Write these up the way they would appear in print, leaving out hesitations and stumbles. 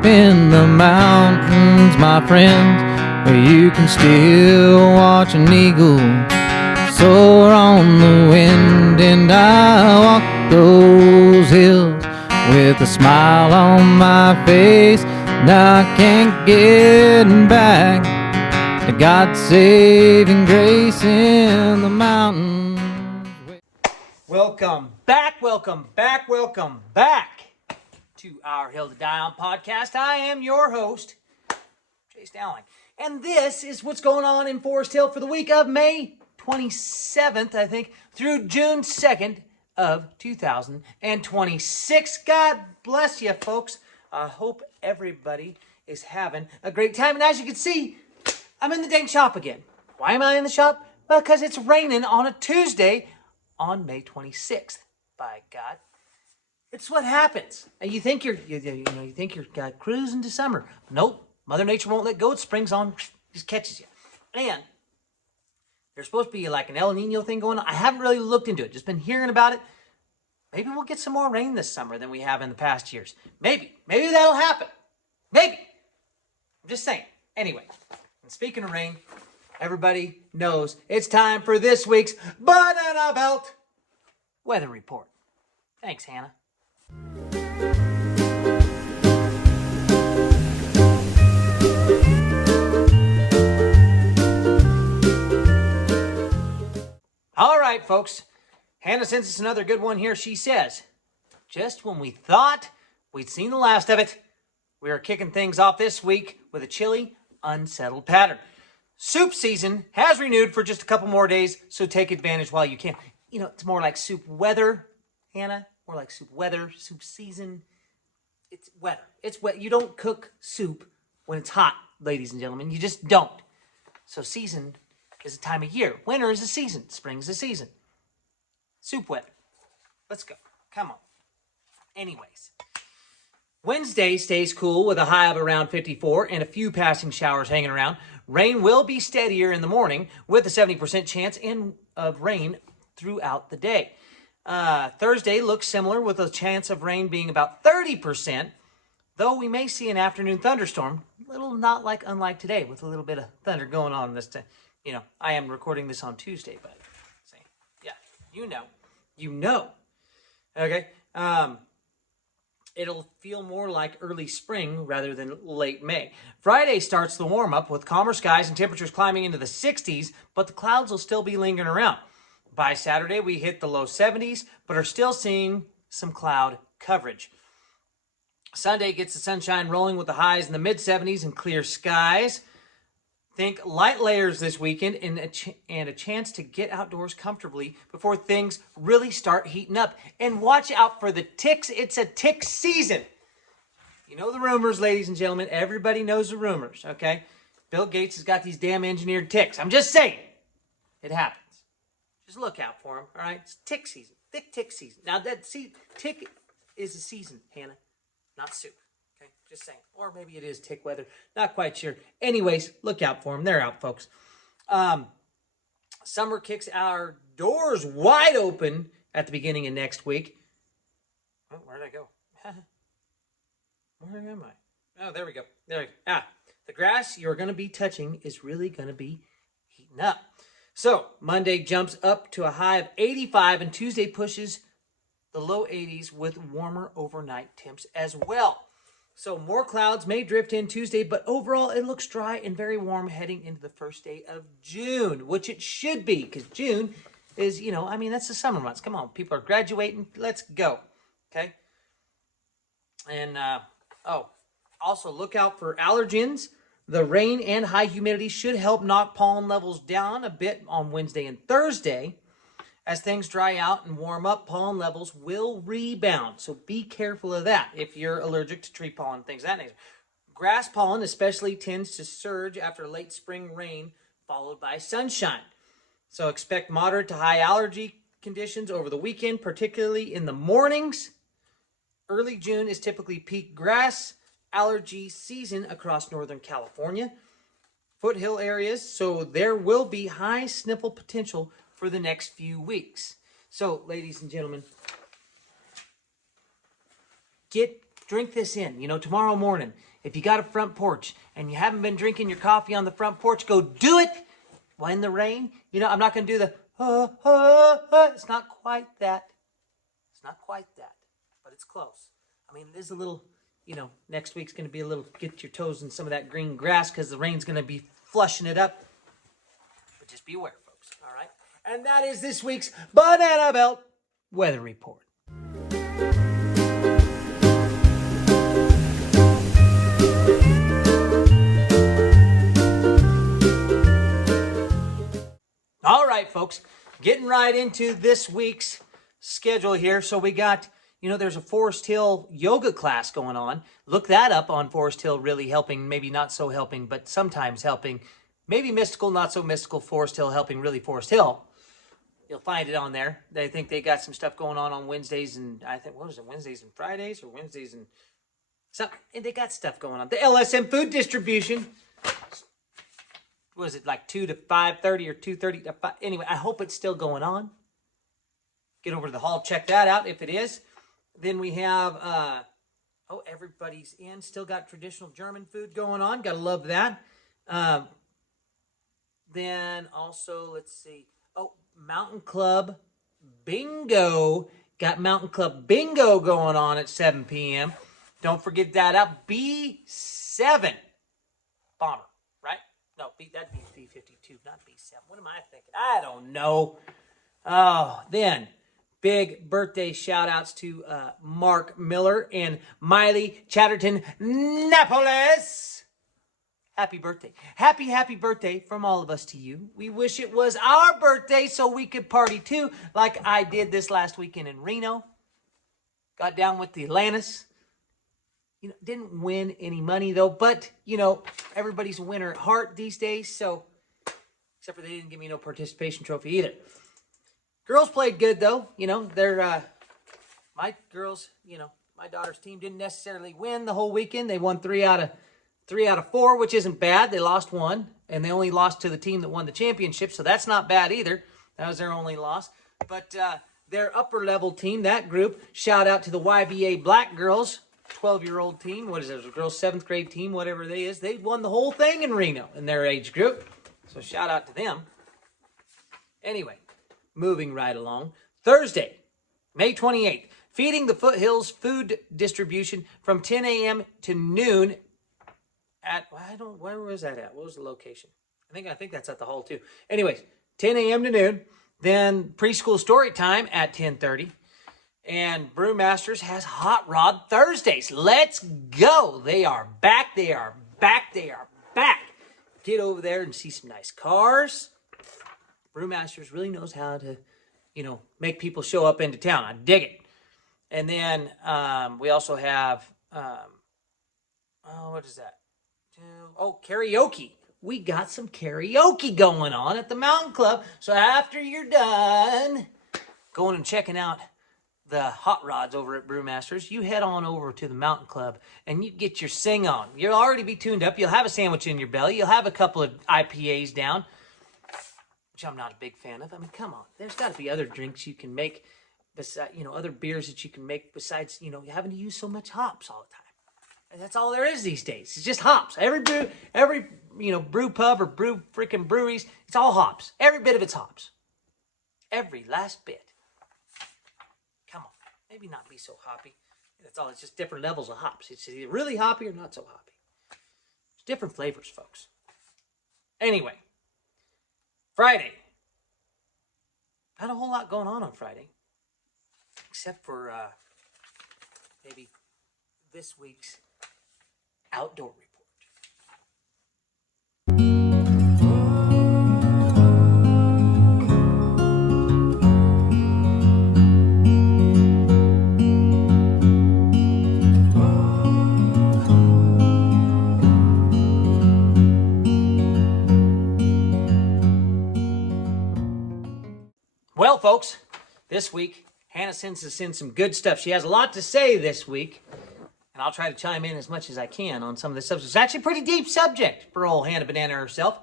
up in the mountains, my friends, where you can still watch an eagle soar on the wind. And I walk those hills with a smile on my face, and I can't get back to God's saving grace in the mountains. Welcome back to our Hill to Die On podcast. I am your host, Chase Dowling, and this is what's going on in Forest Hill for the week of May 27th, I think, through June 2nd of 2026. God bless you, folks. I hope everybody is having a great time. And as you can see, I'm in the dang shop again. Why am I in the shop? Well, because it's raining on a Tuesday on May 26th. By God, it's what happens. And you think you're cruising to summer. Nope, Mother Nature won't let go. It springs on, just catches you. And there's supposed to be like an El Nino thing going on. I haven't really looked into it. Just been hearing about it. Maybe we'll get some more rain this summer than we have in the past years. Maybe that'll happen. Maybe. I'm just saying. Anyway, and speaking of rain, everybody knows it's time for this week's Banana Belt Weather Report. Thanks, Hannah. All right, folks. Hannah sends us another good one here. She says, just when we thought we'd seen the last of it, we are kicking things off this week with a chilly, unsettled pattern. Soup season has renewed for just a couple more days, so take advantage while you can. You know, it's more like soup weather, Hannah. More like soup weather, soup season. It's weather. It's wet. You don't cook soup when it's hot, ladies and gentlemen. You just don't. So season is a time of year. Winter is a season. Spring is a season. Soup weather. Let's go. Come on. Anyways. Wednesday stays cool with a high of around 54 and a few passing showers hanging around. Rain will be steadier in the morning with a 70% chance of rain throughout the day. Thursday looks similar with a chance of rain being about 30%, though we may see an afternoon thunderstorm, unlike today with a little bit of thunder going on this time. You know, I am recording this on Tuesday, but yeah, you know. Okay. It'll feel more like early spring rather than late May. Friday starts the warm-up with calmer skies and temperatures climbing into the 60s, but the clouds will still be lingering around. By Saturday, we hit the low 70s, but are still seeing some cloud coverage. Sunday gets the sunshine rolling with the highs in the mid-70s and clear skies. Think light layers this weekend and a chance to get outdoors comfortably before things really start heating up. And watch out for the ticks. It's a tick season. You know the rumors, ladies and gentlemen. Everybody knows the rumors, okay? Bill Gates has got these damn engineered ticks. I'm just saying. It happens. Just look out for them, all right? It's tick season. Thick tick season. Now, tick is a season, Hannah, not soup. Okay, just saying. Or maybe it is tick weather. Not quite sure. Anyways, look out for them. They're out, folks. Summer kicks our doors wide open at the beginning of next week. Oh, where did I go? Where am I? Oh, there we go. The grass you're going to be touching is really going to be heating up. So, Monday jumps up to a high of 85, and Tuesday pushes the low 80s with warmer overnight temps as well. So more clouds may drift in Tuesday, but overall it looks dry and very warm heading into the first day of June, which it should be, because June is, that's the summer months. Come on, people are graduating. Let's go, okay? And, also look out for allergens. The rain and high humidity should help knock pollen levels down a bit on Wednesday and Thursday. As things dry out and warm up, pollen levels will rebound. So be careful of that if you're allergic to tree pollen, things of that nature. Grass pollen especially tends to surge after late spring rain followed by sunshine. So expect moderate to high allergy conditions over the weekend, particularly in the mornings. Early June is typically peak grass allergy season across Northern California, foothill areas, so there will be high sniffle potential for the next few weeks. So, ladies and gentlemen, drink this in. Tomorrow morning, If you got a front porch and you haven't been drinking your coffee on the front porch, go do it while in the rain. I'm not going to do the, it's not quite that. It's not quite that, but it's close. I mean, there's a little, next week's going to be a little, get your toes in some of that green grass because the rain's going to be flushing it up. But just be aware, folks, all right? And that is this week's Banana Belt Weather Report. All right, folks, getting right into this week's schedule here. So we got, there's a Forest Hill yoga class going on. Look that up on Forest Hill, really helping, maybe not so helping, but sometimes helping. Maybe mystical, not so mystical, Forest Hill helping really Forest Hill. You'll find it on there. They think they got some stuff going on Wednesdays and I think, Wednesdays and Fridays or Wednesdays and something. And they got stuff going on. The LSM food distribution. Was it like 2 to 5:30 or 2:30 to 5? Anyway, I hope it's still going on. Get over to the hall, check that out if it is. Then we have, everybody's in. Still got traditional German food going on. Gotta love that. Then also, let's see. Mountain Club Bingo. Got Mountain Club Bingo going on at 7 p.m. Don't forget that out. B7 Bomber. No, that'd be B-52, not B-7. What am I thinking? I don't know. Oh, then big birthday shout-outs to Mark Miller and Miley Chatterton Napoles. Happy birthday. Happy birthday from all of us to you. We wish it was our birthday so we could party too, like I did this last weekend in Reno. Got down with the Atlantis. Didn't win any money though, but everybody's a winner at heart these days. So, except for they didn't give me no participation trophy either. Girls played good though. They're my girls. My daughter's team didn't necessarily win the whole weekend. They won 3 out of 4, which isn't bad. They lost 1, and they only lost to the team that won the championship, so that's not bad either. That was their only loss. But their upper level team, that group, shout out to the YBA Black Girls. 12-year-old team, what is it, a girls' 7th grade team, whatever they is, they won the whole thing in Reno in their age group. So shout out to them. Anyway, moving right along. Thursday, May 28th, Feeding the Foothills food distribution from 10 a.m. to noon at, where was that at? What was the location? I think that's at the hall too. Anyways, 10 a.m. to noon. Then preschool story time at 10:30. And Brewmasters has Hot Rod Thursdays. Let's go. They are back. They are back. They are back. Get over there and see some nice cars. Brewmasters really knows how to, make people show up into town. I dig it. And then we also have, what is that? Karaoke. We got some karaoke going on at the Mountain Club. So after you're done going and checking out the hot rods over at Brewmasters, you head on over to the Mountain Club and you get your sing on. You'll already be tuned up. You'll have a sandwich in your belly. You'll have a couple of IPAs down, which I'm not a big fan of. I mean, come on. There's got to be other drinks you can make, besides, other beers that you can make besides, having to use so much hops all the time. And that's all there is these days. It's just hops. Every brew pub or freaking breweries, it's all hops. Every bit of it's hops. Every last bit. Maybe not be so hoppy. That's all. It's just different levels of hops. It's either really hoppy or not so hoppy. It's different flavors, folks. Anyway, Friday. Not a whole lot going on Friday. Except for maybe this week's outdoor report. Well, folks, this week, Hannah sends us in some good stuff. She has a lot to say this week, and I'll try to chime in as much as I can on some of this subject. It's actually a pretty deep subject for old Hannah Banana herself.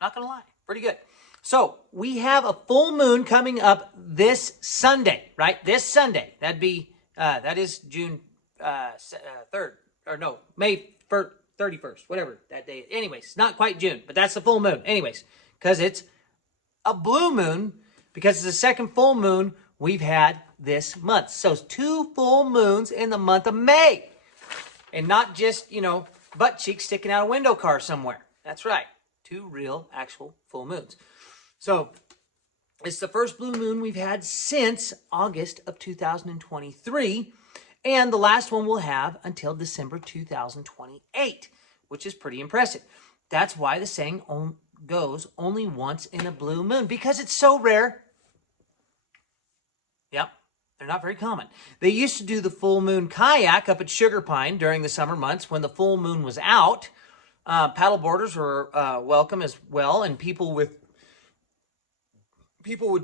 Not going to lie, pretty good. So, we have a full moon coming up this Sunday, right? This Sunday. That is June 3rd, or no, May 31st, whatever that day is. Anyways, it's not quite June, but that's the full moon. Anyways, because it's a blue moon, because it's the second full moon we've had this month. So it's 2 full moons in the month of May. And not just, butt cheeks sticking out a window car somewhere. That's right. 2 real, actual full moons. So it's the first blue moon we've had since August of 2023. And the last one we'll have until December 2028, which is pretty impressive. That's why the saying goes only once in a blue moon, because it's so rare. Yep, they're not very common. They used to do the full moon kayak up at Sugar Pine during the summer months when the full moon was out. Paddleboarders were welcome as well, and people would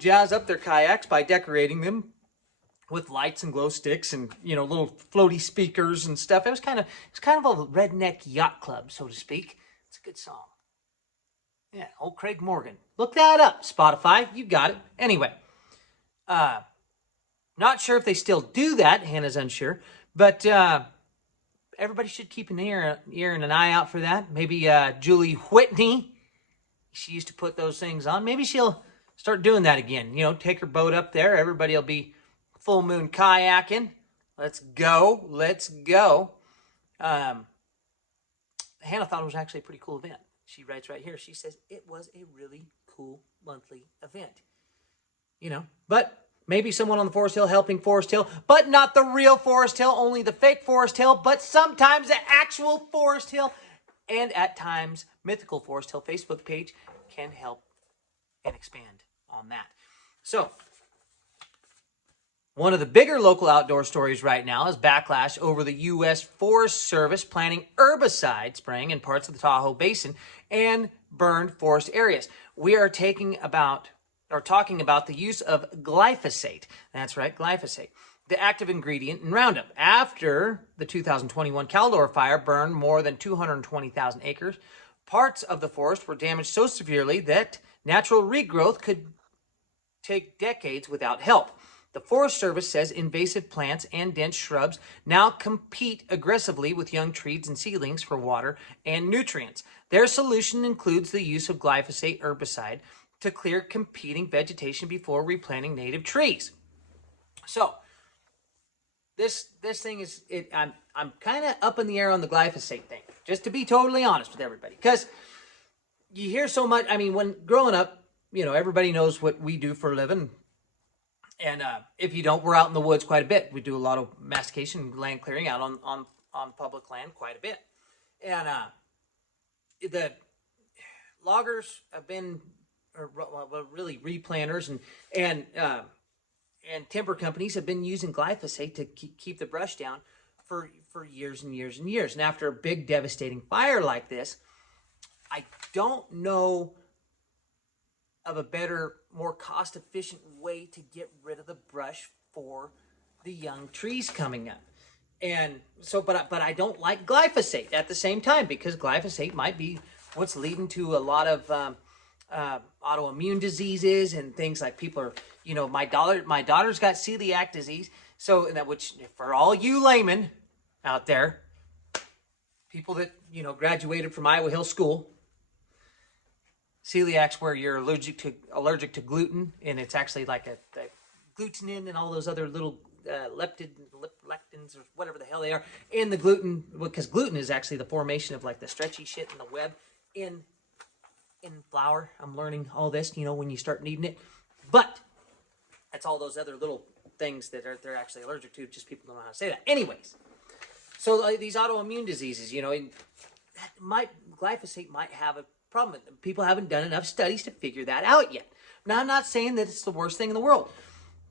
jazz up their kayaks by decorating them with lights and glow sticks and little floaty speakers and stuff. It's kind of a redneck yacht club, so to speak. It's a good song. Yeah, old Craig Morgan. Look that up, Spotify. You got it. Anyway, not sure if they still do that. Hannah's unsure, but everybody should keep an ear and an eye out for that. Maybe Julie Whitney. She used to put those things on. Maybe she'll start doing that again. Take her boat up there. Everybody will be full moon kayaking. Let's go. Hannah thought it was actually a pretty cool event. She writes right here. She says it was a really cool monthly event. But maybe someone on the Forest Hill helping Forest Hill, but not the real Forest Hill, only the fake Forest Hill, but sometimes the actual Forest Hill, and at times Mythical Forest Hill Facebook page can help and expand on that. So, one of the bigger local outdoor stories right now is backlash over the U.S. Forest Service planning herbicide spraying in parts of the Tahoe Basin and burned forest areas. We are talking about the use of glyphosate. That's right, glyphosate, the active ingredient in Roundup. After the 2021 Caldor fire burned more than 220,000 acres, parts of the forest were damaged so severely that natural regrowth could take decades without help. The Forest Service says invasive plants and dense shrubs now compete aggressively with young trees and seedlings for water and nutrients. Their solution includes the use of glyphosate herbicide to clear competing vegetation before replanting native trees. So, this thing is, I'm kind of up in the air on the glyphosate thing, just to be totally honest with everybody, because you hear so much. I mean, when growing up, everybody knows what we do for a living. And if you don't, we're out in the woods quite a bit. We do a lot of mastication, land clearing out on public land quite a bit. And the loggers have been, really replanters and timber companies have been using glyphosate to keep the brush down for years and years and years. And after a big devastating fire like this, I don't know of a better, more cost-efficient way to get rid of the brush for the young trees coming up. And so, but I don't like glyphosate at the same time, because glyphosate might be what's leading to a lot of autoimmune diseases and things like people are, my daughter's got celiac disease. So which for all you laymen out there, people that, graduated from Iowa Hill School, celiac's where you're allergic to gluten, and it's actually like the glutenin and all those other little lectins or whatever the hell they are in the gluten, because gluten is actually the formation of like the stretchy shit in the web in flour. I'm learning all this, when you start needing it, but that's all those other little things that they're actually allergic to. Just people don't know how to say that. Anyways, so these autoimmune diseases, glyphosate might have a problem. People haven't done enough studies to figure that out yet. Now, I'm not saying that it's the worst thing in the world,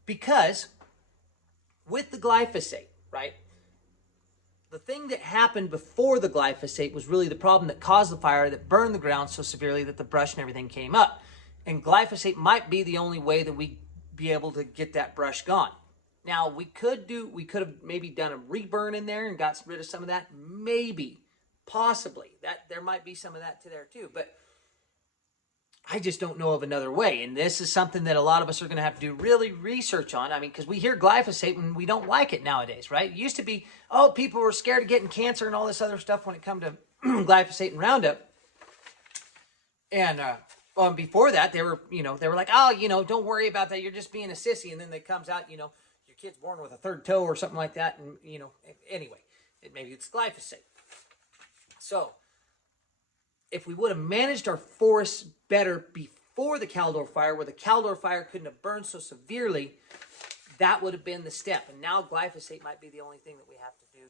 because with the glyphosate, right, the thing that happened before the glyphosate was really the problem that caused the fire that burned the ground so severely that the brush and everything came up. And glyphosate might be the only way that we be able to get that brush gone. Now, we could have maybe done a reburn in there and got rid of some of that, maybe. Possibly that there might be some of that to there too, but I just don't know of another way. And this is something that a lot of us are going to have to do really research on. I mean, because we hear glyphosate and we don't like it nowadays, right? It used to be, oh, people were scared of getting cancer and all this other stuff when it come to glyphosate and Roundup. And before that, they were like, oh, don't worry about that. You're just being a sissy. And then it comes out, your kid's born with a third toe or something like that. And, anyway, maybe it's glyphosate. So if we would have managed our forests better before the Caldor fire, where the Caldor fire couldn't have burned so severely, that would have been the step. And now glyphosate might be the only thing that we have to do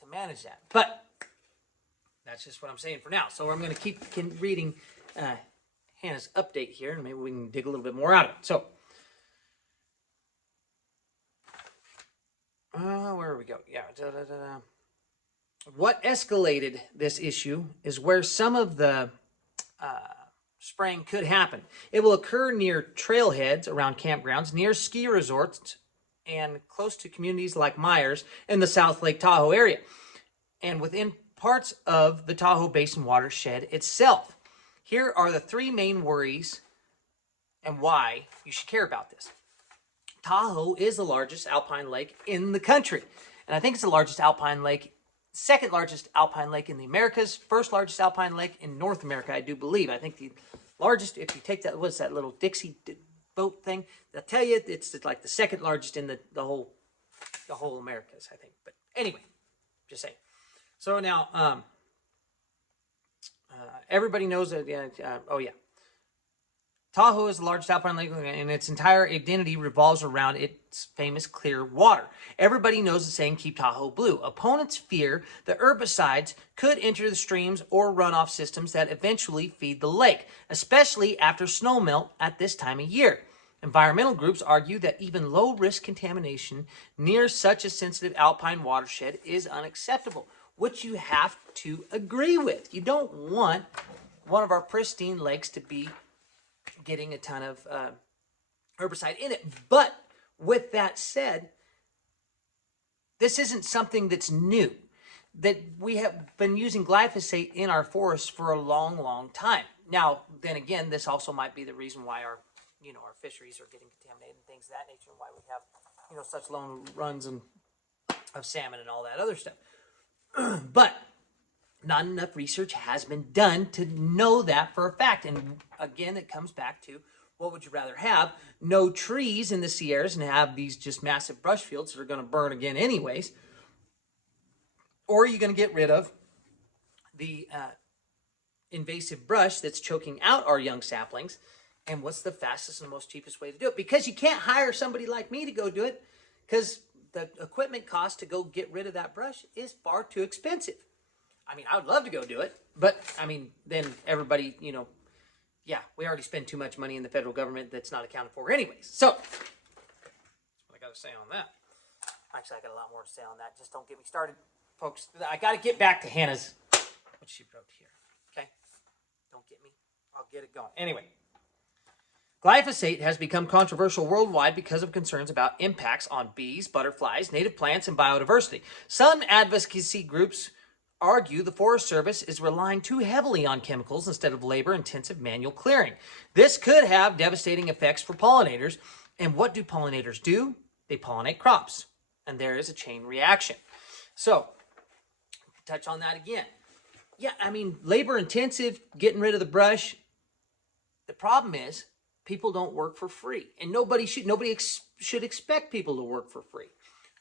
to manage that. But that's just what I'm saying for now. So I'm going to keep reading Hannah's update here, and maybe we can dig a little bit more out of it. So, where we go? Yeah. What escalated this issue is where some of the spraying could happen. It will occur near trailheads around campgrounds, near ski resorts, and close to communities like Myers in the South Lake Tahoe area, and within parts of the Tahoe Basin watershed itself. Here are the three main worries and why you should care about this. Tahoe is the largest alpine lake in the country, and I think it's the largest alpine lake, second largest alpine lake in the Americas, first largest alpine lake in North America, I do believe. I think the largest, if you take that, what's that little Dixie boat thing? They'll tell you it's like the second largest in the whole Americas, I think. But anyway, just saying. So now, everybody knows that, Tahoe is the largest alpine lake, and its entire identity revolves around its famous clear water. Everybody knows the saying, keep Tahoe blue. Opponents fear the herbicides could enter the streams or runoff systems that eventually feed the lake, especially after snowmelt at this time of year. Environmental groups argue that even low-risk contamination near such a sensitive alpine watershed is unacceptable, which you have to agree with. You don't want one of our pristine lakes to be getting a ton of herbicide in it. But with that said, this isn't something that's new. That we have been using glyphosate in our forests for a long, long time. Now, then again, this also might be the reason why our fisheries are getting contaminated and things of that nature, and why we have, such long runs of salmon and all that other stuff. But not enough research has been done to know that for a fact. And again, it comes back to, what would you rather have? No trees in the Sierras and have these just massive brush fields that are going to burn again anyways? Or are you going to get rid of the invasive brush that's choking out our young saplings? And what's the fastest and most cheapest way to do it? Because you can't hire somebody like me to go do it, because the equipment cost to go get rid of that brush is far too expensive. I mean, I would love to go do it, but I mean, then everybody, we already spend too much money in the federal government that's not accounted for anyways. So, that's what I got to say on that. Actually, I got a lot more to say on that. Just don't get me started, folks. I got to get back to Hannah's, what she wrote here, okay? Don't get me. I'll get it going. Anyway. Glyphosate has become controversial worldwide because of concerns about impacts on bees, butterflies, native plants, and biodiversity. Some advocacy groups argue the Forest Service is relying too heavily on chemicals instead of labor-intensive manual clearing. This could have devastating effects for pollinators. And what do pollinators do? They pollinate crops. And there is a chain reaction. So, touch on that again. Yeah, I mean, labor-intensive, getting rid of the brush. The problem is, people don't work for free, and nobody should expect people to work for free,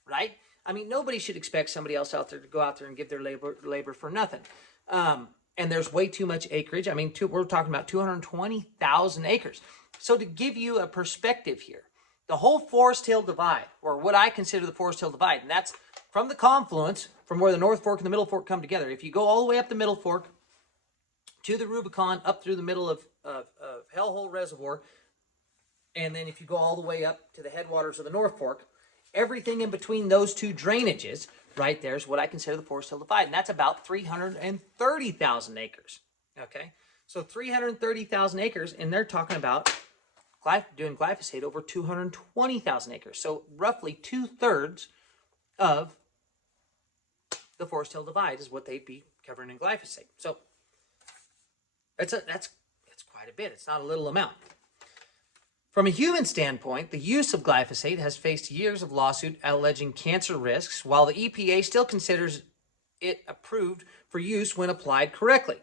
right? I mean, nobody should expect somebody else out there to go out there and give their labor for nothing. And there's way too much acreage. I mean, we're talking about 220,000 acres. So to give you a perspective here, the whole Forest Hill Divide, or what I consider the Forest Hill Divide, and that's from the confluence, from where the North Fork and the Middle Fork come together. If you go all the way up the Middle Fork to the Rubicon, up through the middle of Hellhole Reservoir, and then if you go all the way up to the headwaters of the North Fork, everything in between those two drainages, right there, is what I consider the Forest Hill Divide. And that's about 330,000 acres. Okay? So 330,000 acres, and they're talking about doing glyphosate over 220,000 acres. So roughly 2/3 of the Forest Hill Divide is what they'd be covering in glyphosate. So that's quite a bit. It's not a little amount. From a human standpoint, the use of glyphosate has faced years of lawsuit alleging cancer risks, while the EPA still considers it approved for use when applied correctly.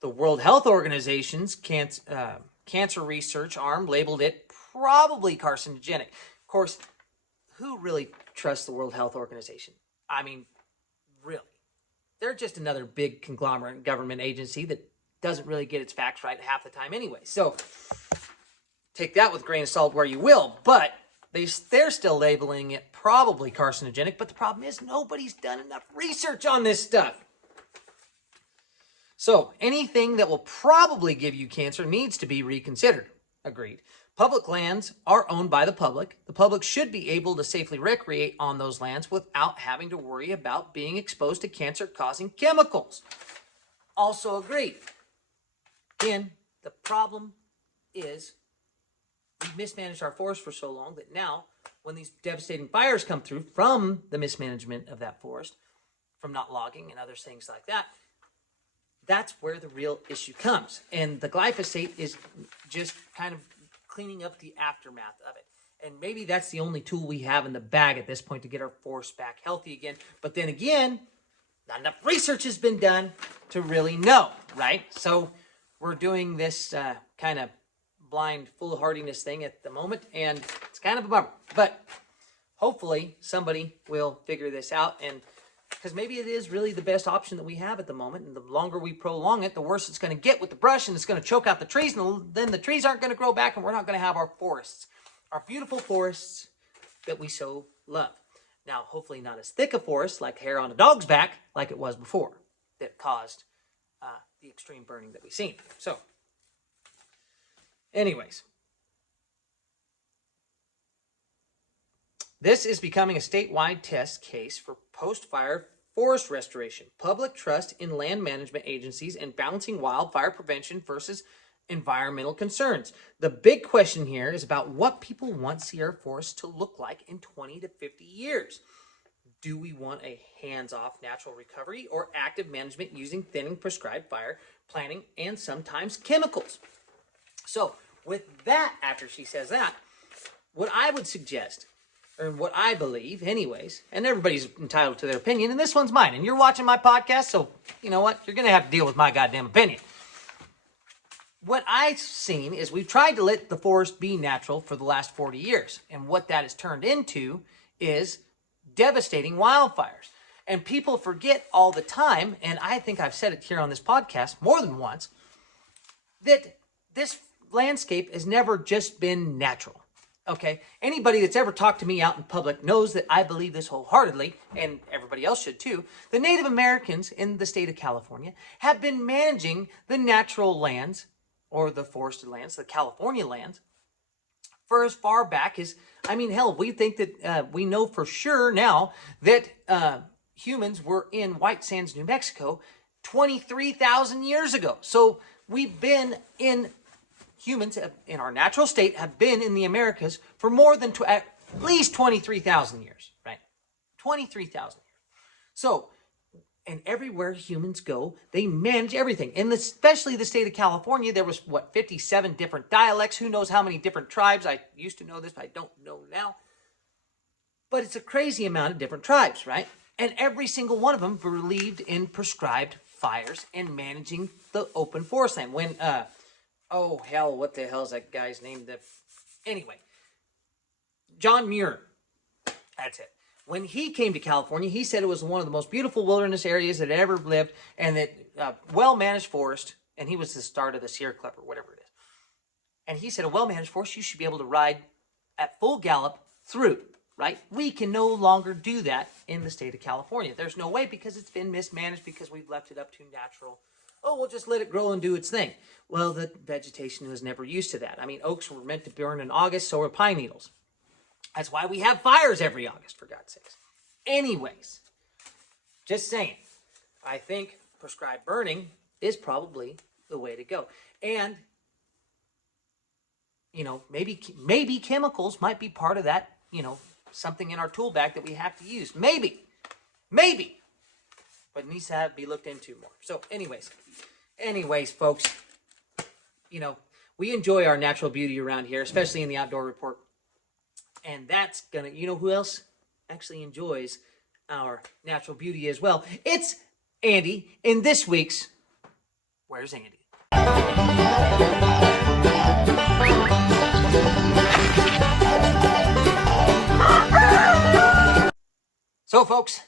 The World Health Organization's cancer research arm labeled it probably carcinogenic. Of course, who really trusts the World Health Organization? I mean, really. They're just another big conglomerate government agency that doesn't really get its facts right half the time anyway. So take that with a grain of salt where you will, but they're still labeling it probably carcinogenic, but the problem is nobody's done enough research on this stuff. So anything that will probably give you cancer needs to be reconsidered. Agreed. Public lands are owned by the public. The public should be able to safely recreate on those lands without having to worry about being exposed to cancer-causing chemicals. Also agreed. Again, the problem is we've mismanaged our forest for so long that now when these devastating fires come through from the mismanagement of that forest, from not logging and other things like that, that's where the real issue comes. And the glyphosate is just kind of cleaning up the aftermath of it. And maybe that's the only tool we have in the bag at this point to get our forest back healthy again. But then again, not enough research has been done to really know, right? So we're doing this kind of blind foolhardiness thing at the moment, and it's kind of a bummer. But hopefully somebody will figure this out, and because maybe it is really the best option that we have at the moment, and the longer we prolong it, the worse it's going to get with the brush, and it's going to choke out the trees, and then the trees aren't going to grow back, and we're not going to have our forests, our beautiful forests that we so love. Now, hopefully not as thick a forest like hair on a dog's back like it was before that caused the extreme burning that we've seen. So, anyways, this is becoming a statewide test case for post-fire forest restoration, public trust in land management agencies, and balancing wildfire prevention versus environmental concerns. The big question here is about what people want Sierra forests to look like in 20 to 50 years. Do we want a hands-off natural recovery or active management using thinning prescribed fire planning and sometimes chemicals? So with that, after she says that, what I would suggest, or what I believe anyways, and everybody's entitled to their opinion, and this one's mine, and you're watching my podcast, so you know what? You're going to have to deal with my goddamn opinion. What I've seen is we've tried to let the forest be natural for the last 40 years, and what that has turned into is devastating wildfires. And people forget all the time, and I think I've said it here on this podcast more than once, that this landscape has never just been natural. Okay, anybody that's ever talked to me out in public knows that I believe this wholeheartedly, and everybody else should too. The Native Americans in the state of California have been managing the natural lands, or the forested lands, the California lands, for as far back as, I mean, hell, we think that we know for sure now that humans were in White Sands, New Mexico 23,000 years ago. So we've been in humans in our natural state have been in the Americas for more than at least 23,000 years, right? 23,000 years. So, and everywhere humans go, they manage everything. And especially the state of California, there was, 57 different dialects. Who knows how many different tribes? I used to know this, but I don't know now. But it's a crazy amount of different tribes, right? And every single one of them believed in prescribed fires and managing the open forest land. When, oh, hell, what the hell is that guy's name? Anyway, John Muir. That's it. When he came to California, he said it was one of the most beautiful wilderness areas that had ever lived, and that well-managed forest, and he was the start of the Sierra Club or whatever it is. And he said a well-managed forest, you should be able to ride at full gallop through, right? We can no longer do that in the state of California. There's no way, because it's been mismanaged, because we've left it up to natural. Oh, we'll just let it grow and do its thing. Well, the vegetation was never used to that. I mean, oaks were meant to burn in August, so were pine needles. That's why we have fires every August, for God's sakes. Anyways, just saying, I think prescribed burning is probably the way to go. And, you know, maybe chemicals might be part of that, you know, something in our tool bag that we have to use. Maybe. But it needs to be looked into more. So anyways, folks, you know, we enjoy our natural beauty around here, especially in the outdoor report. And that's gonna, you know who else actually enjoys our natural beauty as well? It's Andy in this week's Where's Andy? So, folks,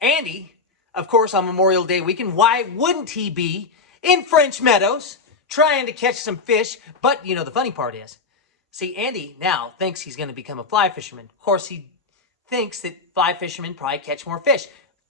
Andy, of course, on Memorial Day weekend, why wouldn't he be in French Meadows trying to catch some fish? But, you know, the funny part is, see, Andy now thinks he's going to become a fly fisherman. Of course, he thinks that fly fishermen probably catch more fish.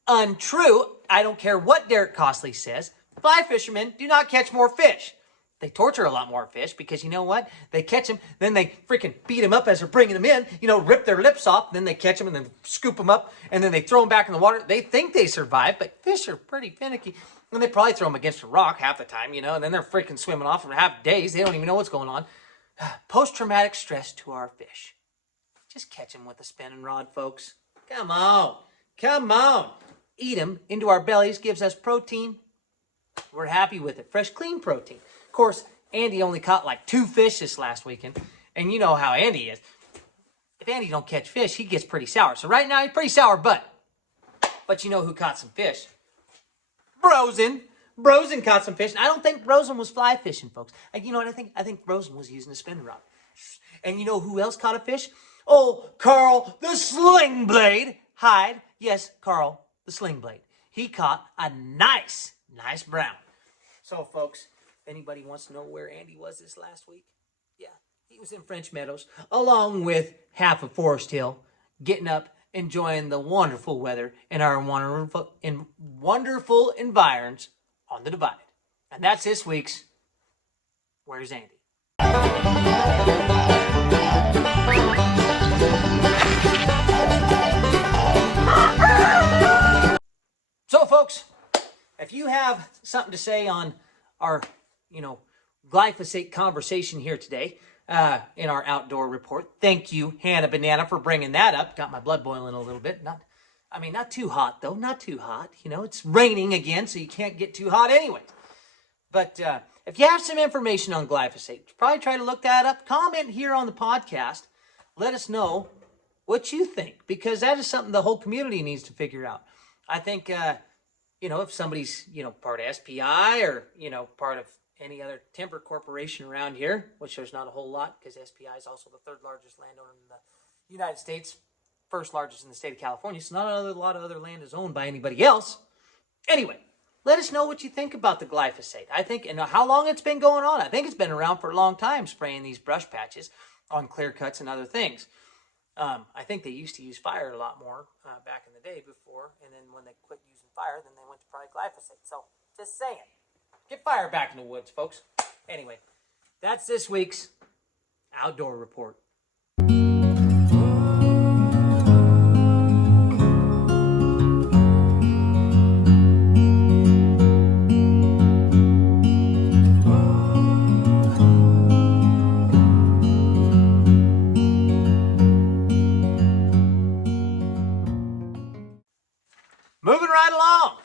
Untrue. I don't care what Derek Costley says. Fly fishermen do not catch more fish. They torture a lot more fish because you know what? They catch them, then they freaking beat them up as they're bringing them in, you know, rip their lips off, then they catch them and then scoop them up, and then they throw them back in the water. They think they survive, but fish are pretty finicky. And they probably throw them against a rock half the time, you know, and then they're freaking swimming off for half days. They don't even know what's going on. Post-traumatic stress to our fish. Just catch them with a spinning rod, folks. Come on. Come on. Eat them into our bellies, gives us protein. We're happy with it. Fresh, clean protein. Of course, Andy only caught like 2 fish this last weekend. And you know how Andy is. If Andy don't catch fish, he gets pretty sour. So right now, he's pretty sour, but you know who caught some fish? Brosen. Brosen caught some fish. And I don't think Brosen was fly fishing, folks. You know what I think? I think Brosen was using a spinning rod. And you know who else caught a fish? Oh, Carl the Sling Blade Hyde. Yes, Carl the Sling Blade. He caught a nice brown. So, folks, if anybody wants to know where Andy was this last week, yeah, he was in French Meadows, along with half of Forest Hill, getting up, enjoying the wonderful weather in our wonderful environs on the Divide. And that's this week's Where's Andy? So, folks, if you have something to say on our, glyphosate conversation here today in our outdoor report, thank you, Hannah Banana, for bringing that up. Got my blood boiling a little bit. Not too hot, though. Not too hot. You know, it's raining again, so you can't get too hot anyway. But if you have some information on glyphosate, probably try to look that up. Comment here on the podcast. Let us know what you think, because that is something the whole community needs to figure out. I think, if somebody's, part of SPI or, part of any other timber corporation around here, which there's not a whole lot because SPI is also the 3rd largest landowner in the United States, 1st largest in the state of California. So not a lot of other land is owned by anybody else. Anyway, let us know what you think about the glyphosate. I think, and how long it's been going on. I think it's been around for a long time, spraying these brush patches on clear cuts and other things. I think they used to use fire a lot more back in the day before, and then when they quit using fire, then they went to probably glyphosate. So, just saying. Get fire back in the woods, folks. Anyway, that's this week's Outdoor Report. Moving right along.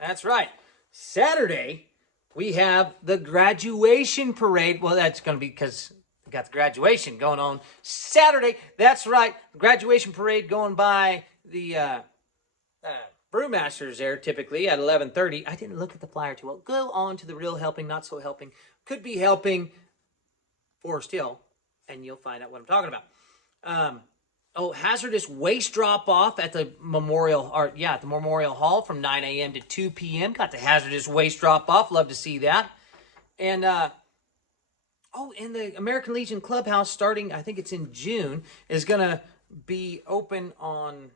That's right. Saturday, we have the graduation parade. Well, that's going to be because we got the graduation going on Saturday. That's right. Graduation parade going by the brewmasters there typically at 11:30. I didn't look at the flyer too well. Go on to the Real Helping, Not So Helping. Could be helping Forest Hill, and you'll find out what I'm talking about. Hazardous waste drop-off at the Memorial Hall from 9 a.m. to 2 p.m. Got the hazardous waste drop-off. Love to see that. And, and the American Legion Clubhouse starting, I think it's in June, is going to be open on,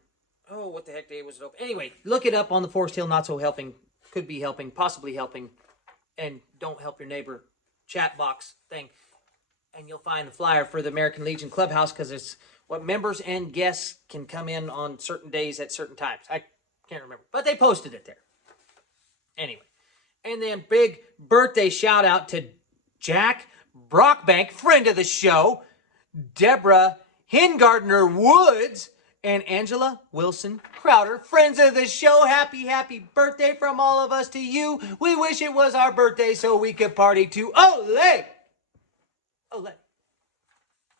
what the heck day was it open? Anyway, look it up on the Forest Hill Not So Helping. Could be helping, possibly helping, and don't help your neighbor chat box thing. And you'll find the flyer for the American Legion Clubhouse because it's what members and guests can come in on certain days at certain times. I can't remember, but they posted it there. Anyway, and then big birthday shout out to Jack Brockbank, friend of the show, Deborah Hingardner Woods, and Angela Wilson Crowder, friends of the show. Happy birthday from all of us to you. We wish it was our birthday so we could party to Ole! Ole.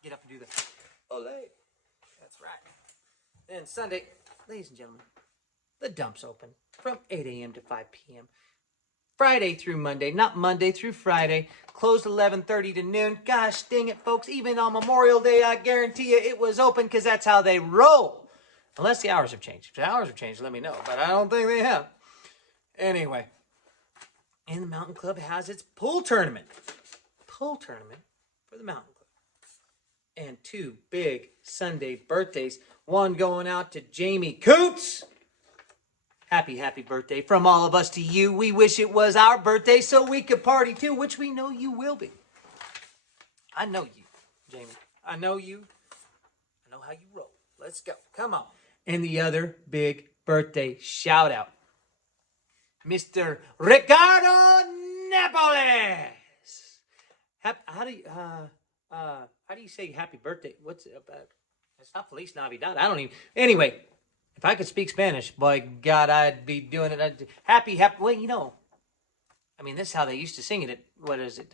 Get up and do the ole. That's right. Then Sunday, ladies and gentlemen, the dump's open from 8 a.m. to 5 p.m. Friday through Monday, not Monday through Friday. Closed 11:30 to noon. Gosh dang it, folks. Even on Memorial Day, I guarantee you it was open because that's how they roll. Unless the hours have changed. If the hours have changed, let me know. But I don't think they have. Anyway. And the Mountain Club has its pool tournament. Pool tournament for the Mountain Club. And 2 big Sunday birthdays. One going out to Jamie Coots. Happy birthday from all of us to you. We wish it was our birthday so we could party too, which we know you will be. I know you, Jamie. I know you. I know how you roll. Let's go. Come on. And the other big birthday shout out, Mr. Ricardo Napoles. How do you say happy birthday? What's it about? It's not Feliz Navidad. I don't even. Anyway, if I could speak Spanish, by God, I'd be doing it. Happy. Well, you know, I mean, this is how they used to sing it at, what is it?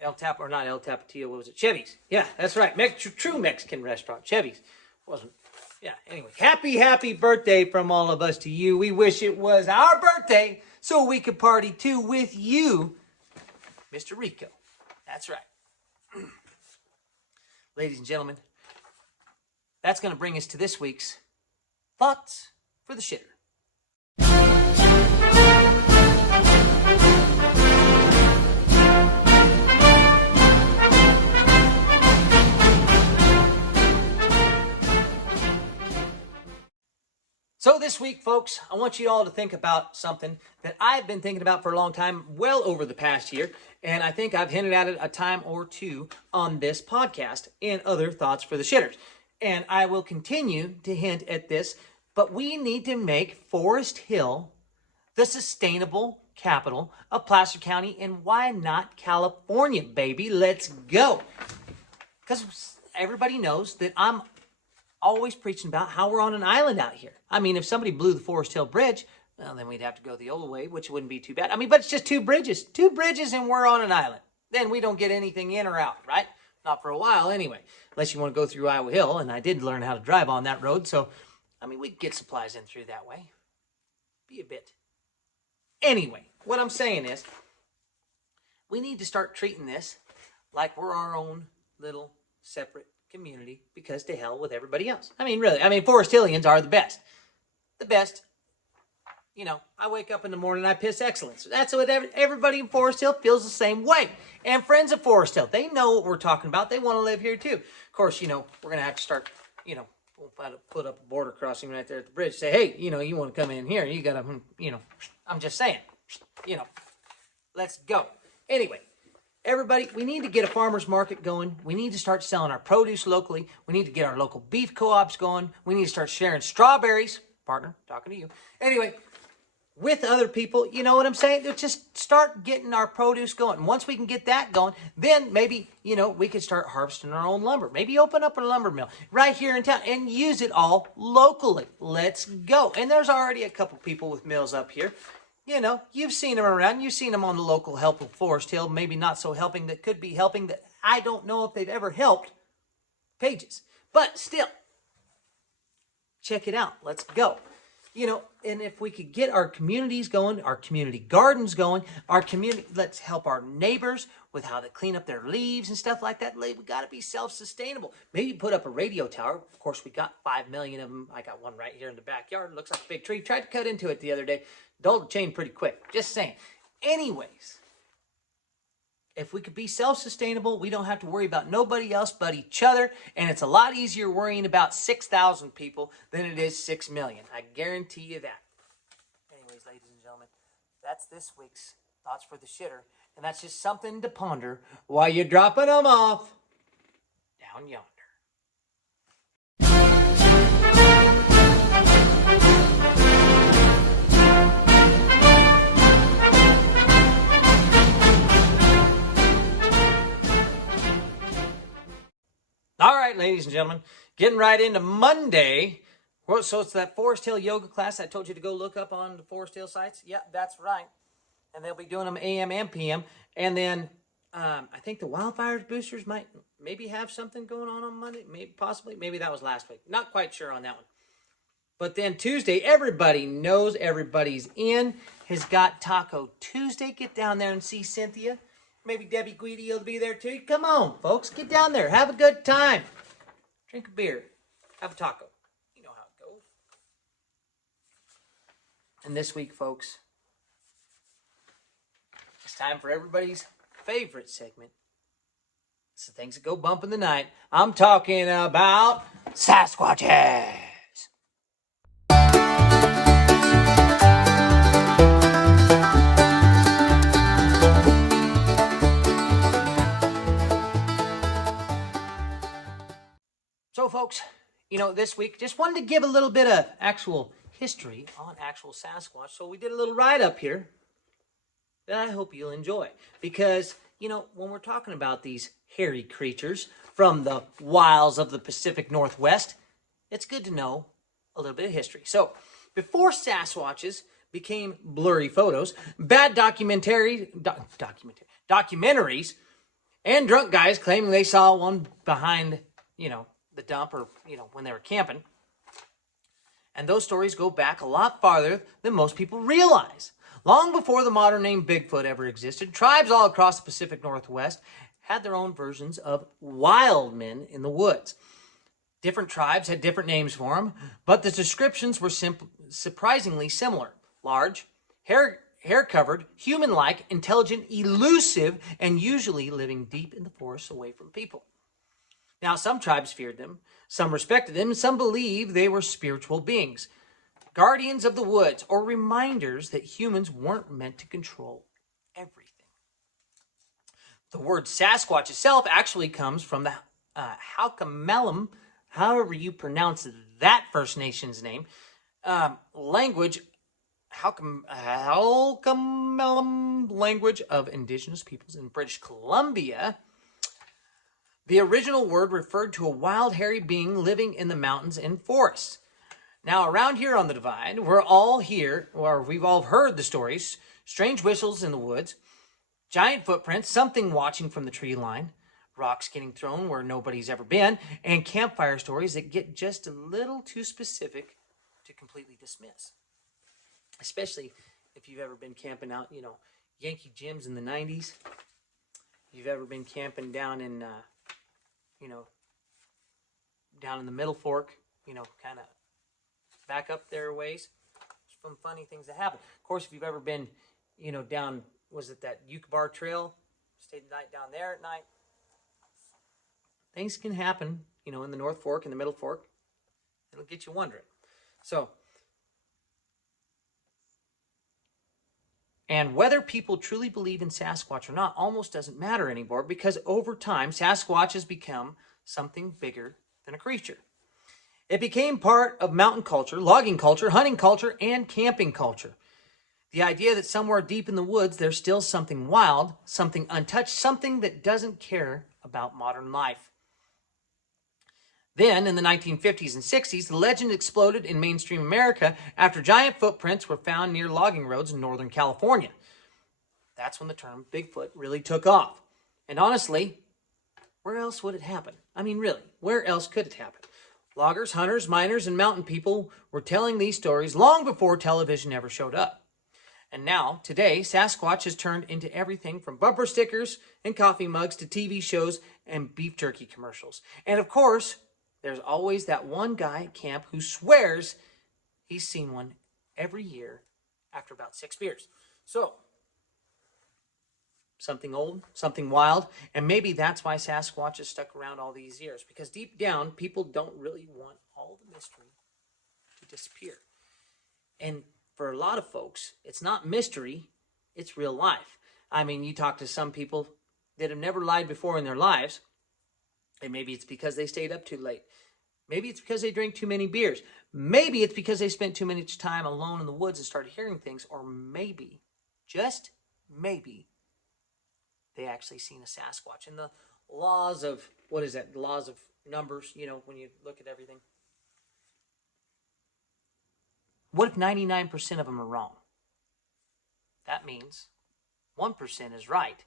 El Tap, or not El Tapatio, what was it? Chevy's. Yeah, that's right. True Mexican restaurant. Chevy's. Wasn't. Yeah, anyway. Happy birthday from all of us to you. We wish it was our birthday so we could party too with you, Mr. Rico. That's right. Ladies and gentlemen, that's going to bring us to this week's Thoughts for the Shitter. So this week, folks, I want you all to think about something that I've been thinking about for a long time, well over the past year, and I think I've hinted at it a time or two on this podcast in other Thoughts for the Shitters. And I will continue to hint at this, but we need to make Forest Hill the sustainable capital of Placer County, and why not California, baby? Let's go. Because everybody knows that I'm always preaching about how we're on an island out here. I mean, if somebody blew the Forest Hill Bridge, well, then we'd have to go the old way, which wouldn't be too bad. I mean, but it's just 2 bridges. 2 bridges and we're on an island. Then we don't get anything in or out, right? Not for a while anyway, unless you want to go through Iowa Hill, and I did learn how to drive on that road, so, I mean, we could get supplies in through that way. Be a bit. Anyway, what I'm saying is, we need to start treating this like we're our own little separate community, because to hell with everybody else. I mean, really, Forest Hillians are the best. The best. You know, I wake up in the morning and I piss excellence. That's what everybody in Forest Hill feels the same way. And friends of Forest Hill, they know what we're talking about. They want to live here too. Of course, you know, we're going to have to start, you know, we'll put up a border crossing right there at the bridge. Say, hey, you know, you want to come in here. You got to, you know, I'm just saying, you know, let's go. Anyway. Everybody, we need to get a farmer's market going. We need to start selling our produce locally. We need to get our local beef co-ops going. We need to start sharing strawberries. Partner, talking to you. Anyway, with other people, you know what I'm saying? Just start getting our produce going. And once we can get that going, then maybe, you know, we can start harvesting our own lumber. Maybe open up a lumber mill right here in town and use it all locally. Let's go. And there's already a couple people with mills up here. You know, you've seen them around. You've seen them on the local help of Forest Hill. Maybe not so helping, that could be helping, that I don't know if they've ever helped pages. But still, check it out. Let's go. You know, and if we could get our communities going, our community gardens going, let's help our neighbors with how they clean up their leaves and stuff like that. We got to be self-sustainable. Maybe put up a radio tower. Of course, we got 5 million of them. I got one right here in the backyard. Looks like a big tree. Tried to cut into it the other day. Dulled the chain pretty quick. Just saying. Anyways, if we could be self-sustainable, we don't have to worry about nobody else but each other. And it's a lot easier worrying about 6,000 people than it is 6 million. I guarantee you that. Anyways, ladies and gentlemen, that's this week's Thoughts for the Shitter. And that's just something to ponder while you're dropping them off down yonder. All right, ladies and gentlemen, getting right into Monday. So it's that Forest Hill yoga class I told you to go look up on the Forest Hill sites. Yeah, that's right. And they'll be doing them AM and PM. And then I think the wildfires boosters might maybe have something going on Monday. Maybe possibly. Maybe that was last week. Not quite sure on that one. But then Tuesday, everybody knows everybody's in. Has got Taco Tuesday. Get down there and see Cynthia. Maybe Debbie Guidi will be there too. Come on, folks. Get down there. Have a good time. Drink a beer. Have a taco. You know how it goes. And this week, folks, it's time for everybody's favorite segment. It's the things that go bump in the night. I'm talking about Sasquatches. So, folks, this week, just wanted to give a little bit of actual history on actual Sasquatch. So we did a little write-up here that I hope you'll enjoy. Because, when we're talking about these hairy creatures from the wilds of the Pacific Northwest, it's good to know a little bit of history. So, before Sasquatches became blurry photos, bad documentaries, and drunk guys claiming they saw one behind, the dump or, when they were camping. And those stories go back a lot farther than most people realize. Long before the modern name Bigfoot ever existed, tribes all across the Pacific Northwest had their own versions of wild men in the woods. Different tribes had different names for them, but the descriptions were surprisingly similar. Large, hair-covered, human-like, intelligent, elusive, and usually living deep in the forests away from people. Now, some tribes feared them, some respected them, and some believed they were spiritual beings, guardians of the woods, or reminders that humans weren't meant to control everything. The word Sasquatch itself actually comes from the Halkamelum, however you pronounce that First Nation's name, language, Halkamelum language of indigenous peoples in British Columbia. The original word referred to a wild, hairy being living in the mountains and forests. Now, around here on the Divide, we've all heard the stories, strange whistles in the woods, giant footprints, something watching from the tree line, rocks getting thrown where nobody's ever been, and campfire stories that get just a little too specific to completely dismiss. Especially if you've ever been camping out, Yankee gyms in the 90s. You've ever been camping down in, down in the Middle Fork, kind of back up there a ways. Some funny things that happen. Of course, if you've ever been, down, was it that Yucca Bar Trail? Stayed the night down there at night. Things can happen, in the North Fork and the Middle Fork. It'll get you wondering. So, and whether people truly believe in Sasquatch or not almost doesn't matter anymore, because over time, Sasquatch has become something bigger than a creature. It became part of mountain culture, logging culture, hunting culture, and camping culture. The idea that somewhere deep in the woods there's still something wild, something untouched, something that doesn't care about modern life. Then, in the 1950s and 60s, the legend exploded in mainstream America after giant footprints were found near logging roads in Northern California. That's when the term Bigfoot really took off. And honestly, where else would it happen? I mean, really, where else could it happen? Loggers, hunters, miners, and mountain people were telling these stories long before television ever showed up. And now, today, Sasquatch has turned into everything from bumper stickers and coffee mugs to TV shows and beef jerky commercials. And of course, there's always that one guy at camp who swears he's seen one every year after about 6 beers. So, something old, something wild, and maybe that's why Sasquatch has stuck around all these years, because deep down, people don't really want all the mystery to disappear. And for a lot of folks, it's not mystery, it's real life. I mean, you talk to some people that have never lied before in their lives, and maybe it's because they stayed up too late. Maybe it's because they drank too many beers. Maybe it's because they spent too much time alone in the woods and started hearing things. Or maybe, just maybe, they actually seen a Sasquatch. And the laws of, the laws of numbers, when you look at everything. What if 99% of them are wrong? That means 1% is right.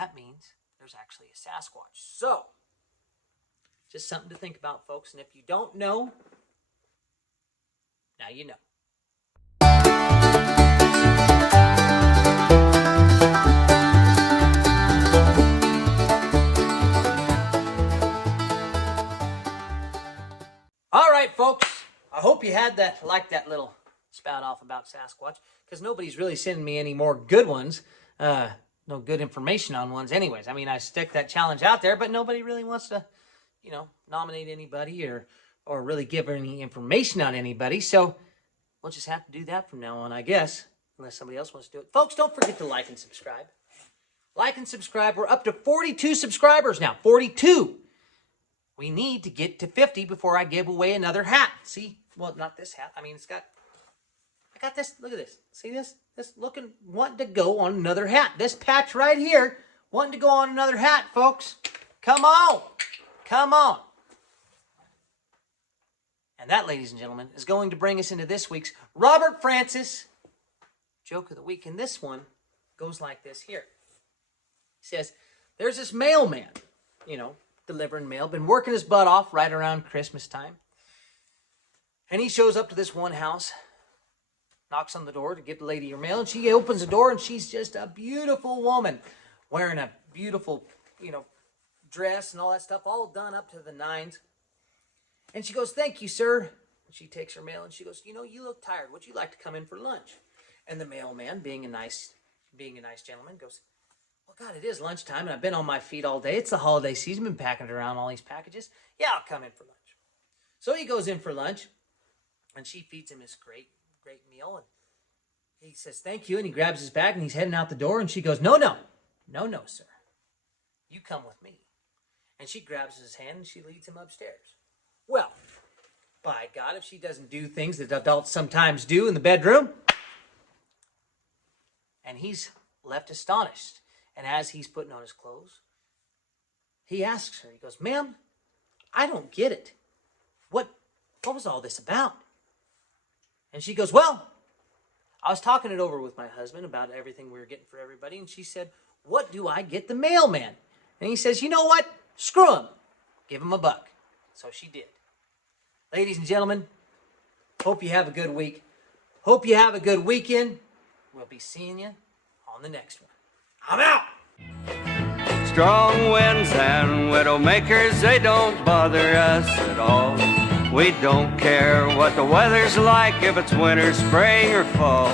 that means there's actually a Sasquatch. So, just something to think about, folks. And if you don't know, now you know. All right, folks. I hope you had that, liked that little spout off about Sasquatch, because nobody's really sending me any more good ones. No good information on ones anyways. I mean, I stick that challenge out there, but nobody really wants to, nominate anybody or really give any information on anybody. So we'll just have to do that from now on, I guess, unless somebody else wants to do it. Folks, don't forget to like and subscribe. Like and subscribe. We're up to 42 subscribers now. 42. We need to get to 50 before I give away another hat. See? Well, not this hat. I mean, I got this. Look at this. See this? This wanting to go on another hat. This patch right here, wanting to go on another hat, folks. Come on. Come on. And that, ladies and gentlemen, is going to bring us into this week's Robert Francis Joke of the Week. And this one goes like this here. He says, there's this mailman, delivering mail, been working his butt off right around Christmas time. And he shows up to this one house, knocks on the door to get the lady her mail, and she opens the door, and she's just a beautiful woman, wearing a beautiful, dress and all that stuff, all done up to the nines. And she goes, thank you, sir. And she takes her mail, and she goes, you look tired. Would you like to come in for lunch? And the mailman, being a nice gentleman, goes, well, God, it is lunchtime, and I've been on my feet all day. It's the holiday season, been packing around all these packages. Yeah, I'll come in for lunch. So he goes in for lunch, and she feeds him this great meal, and he says, thank you, and he grabs his bag, and he's heading out the door, and she goes, no, sir. You come with me. And she grabs his hand, and she leads him upstairs. Well, by God, if she doesn't do things that adults sometimes do in the bedroom, and he's left astonished. And as he's putting on his clothes, he asks her, he goes, ma'am, I don't get it. What was all this about? And she goes, well, I was talking it over with my husband about everything we were getting for everybody, and she said, what do I get the mailman? And he says, you know what? Screw him. Give him $1. So she did. Ladies and gentlemen, hope you have a good week. Hope you have a good weekend. We'll be seeing you on the next one. I'm out. Strong winds and widow makers, they don't bother us at all. We don't care what the weather's like, if it's winter, spring, or fall.